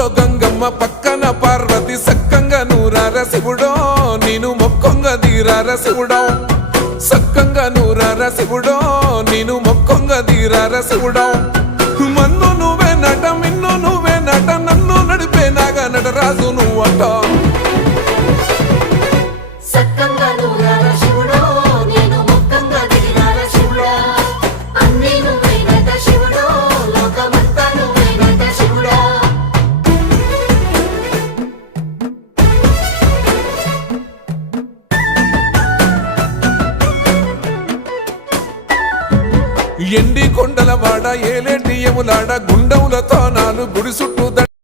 ఊర్లో గంగమ్మ పక్కన పార్వతి సక్కంగా నూరార శివుడో నేను మొక్కొంగ దీరార శివుడో సక్కంగా నూరార శివుడో నేను మొక్కొంగ దీరార శివుడో మన్ను నువ్వే నట మిన్ను నువ్వే నట నన్ను నడిపే నాగా నటరాజు నువ్వట ఎండి కొండల వాడ ఏలేటి యములాడ గుండములతో నాలు గుడి చుట్టూ